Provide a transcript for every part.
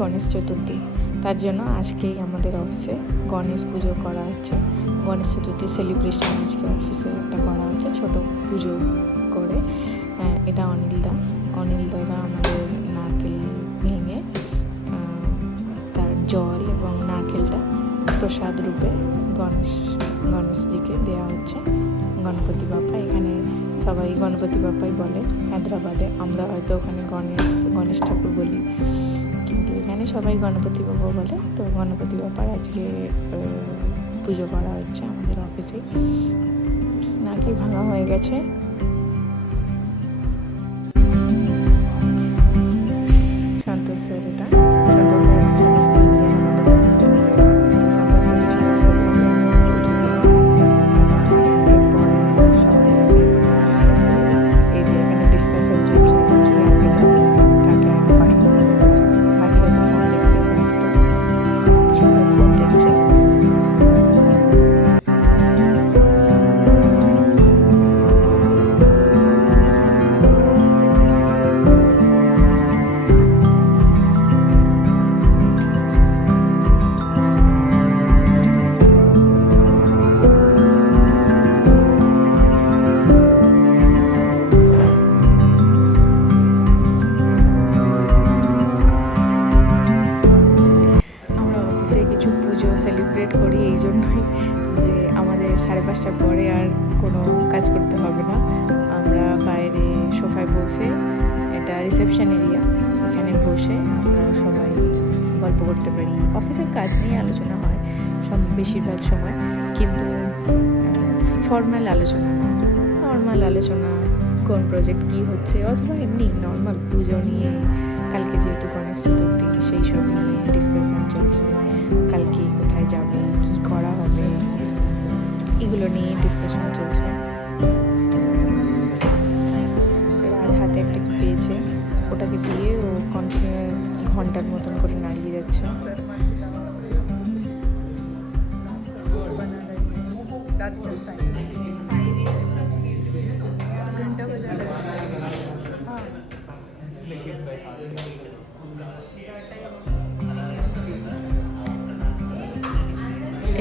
গণেশ চতুর্থী, তার জন্য আজকেই আমাদের অফিসে গণেশ পুজো করা হচ্ছে। গণেশ চতুর্থী সেলিব্রেশন আজকে অফিসে একটা করা হচ্ছে, ছোট পুজো করে। এটা অনিল দাদা আমাদের নারকেল ভেঙে তার জল এবং নারকেলটা প্রসাদ রূপে গণেশজিকে দেওয়া হচ্ছে। গণপতি বাপ্পা, এখানে সবাই গণপতি বাপ্পাই বলে হায়দ্রাবাদে, আমরা হয়তো ওখানে গণেশ ঠাকুর বলি, কিন্তু এখানে সবাই গণপতি বাপ্পা বলে। তো গণপতি বাপ্পার আজকে পুজো করা হচ্ছে আমাদের অফিসে। নারকেল ভাঙা হয়ে গেছে। সন্তোষ স্যার, এটা সন্তোষ স্যার সিনিয়র আমাদের অফিসে। সন্তোষ স্যার সবার প্রথম এরপরে সবাই এই যে এখানে ডিসকাশন চলছে কি আগে যাবে, কাকে আগে পাঠানো হবে। বাকিরা তো ফোন দেখতে ব্যস্ত, সবাই ফোন দেখছে। সেলিব্রেট করি এই জন্যই যে আমাদের 5:30টার পরে আর কোনো কাজ করতে হবে না। আমরা বাইরে সোফায় বসে, এটা রিসেপশন এরিয়া, এখানে বসে আমরা সবাই গল্প করতে পারি। অফিসের কাজ নিয়ে আলোচনা হয় বেশিরভাগ সময়, কিন্তু ফর্মাল আলোচনা না, নর্মাল আলোচনা, কোন প্রজেক্ট কী হচ্ছে, অথবা এমনি নর্মাল পুজো নিয়ে। কালকে যেহেতু গণেশ চতুর্থী, সেই সব নিয়ে ডিসকাশন চলছে। কালকে কোথায় যাবে, কি করা হবে, এগুলো নিয়ে ডিসকাশন চলছে। রাজ হাতে একটা কি পেয়েছে, ওটাকে দিয়ে ও কন্টিনিউয়াস ঘন্টার মতন করে নাড়িয়ে যাচ্ছে।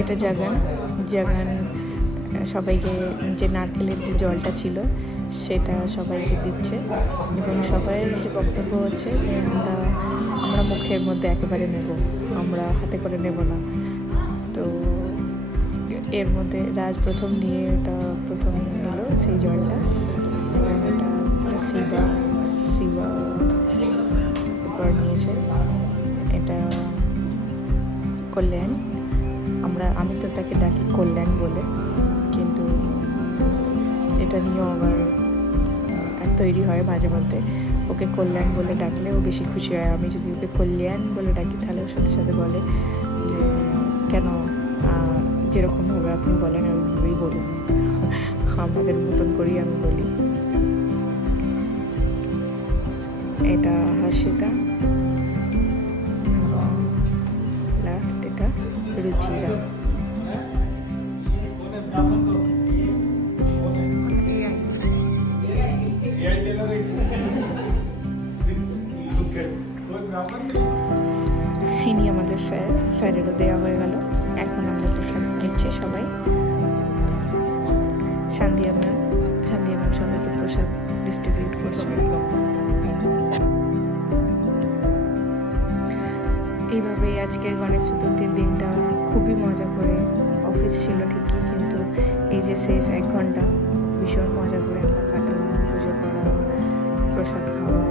এটা জাগান সবাইকে, যে নারকেলের যে জলটা ছিল সেটা সবাইকে দিচ্ছে, এবং সবাই যে বক্তব্য হচ্ছে যে আমরা মুখের মধ্যে একেবারে নেব, আমরা হাতে করে নেব না। তো এর মধ্যে রাজ প্রথম নিল সেই জলটা, এবং এটা শিবা এরপর নিয়েছে। এটা কল্যাণ, আমি তো তাকে ডাকি কল্যাণ বলে, কিন্তু এটা নিয়েও আবার তৈরি হয় মাঝে মধ্যে। ওকে কল্যাণ বলে ডাকলে ও বেশি খুশি হয়। আমি যদি ওকে কল্যাণ বলে ডাকি তাহলে ওর সাথে সাথে বলে যে কেন, যেরকমভাবে আপনি বলেন ওইভাবেই বলুন, আমাদের মতন করেই আমি বলি। এটা হর্ষিতা, লাস্ট এটা রুচিরা। ইনি আমাদের স্যারেরও দেওয়া হয়ে গেল। এখন আমরা প্রসাদ নিচ্ছি সবাই। সান্ধিয়া ম্যাম সবাইকে প্রসাদ ডিস্ট্রিবিউট করছে। এইভাবেই আজকের গণেশ চতুর্থীর দিনটা খুবই মজা করে, অফিস ছিল ঠিকই, কিন্তু এই যে শেষ 1 ঘন্টা ভীষণ মজা করে আমরা কাটালাম। পুজো করা, প্রসাদ খাওয়া,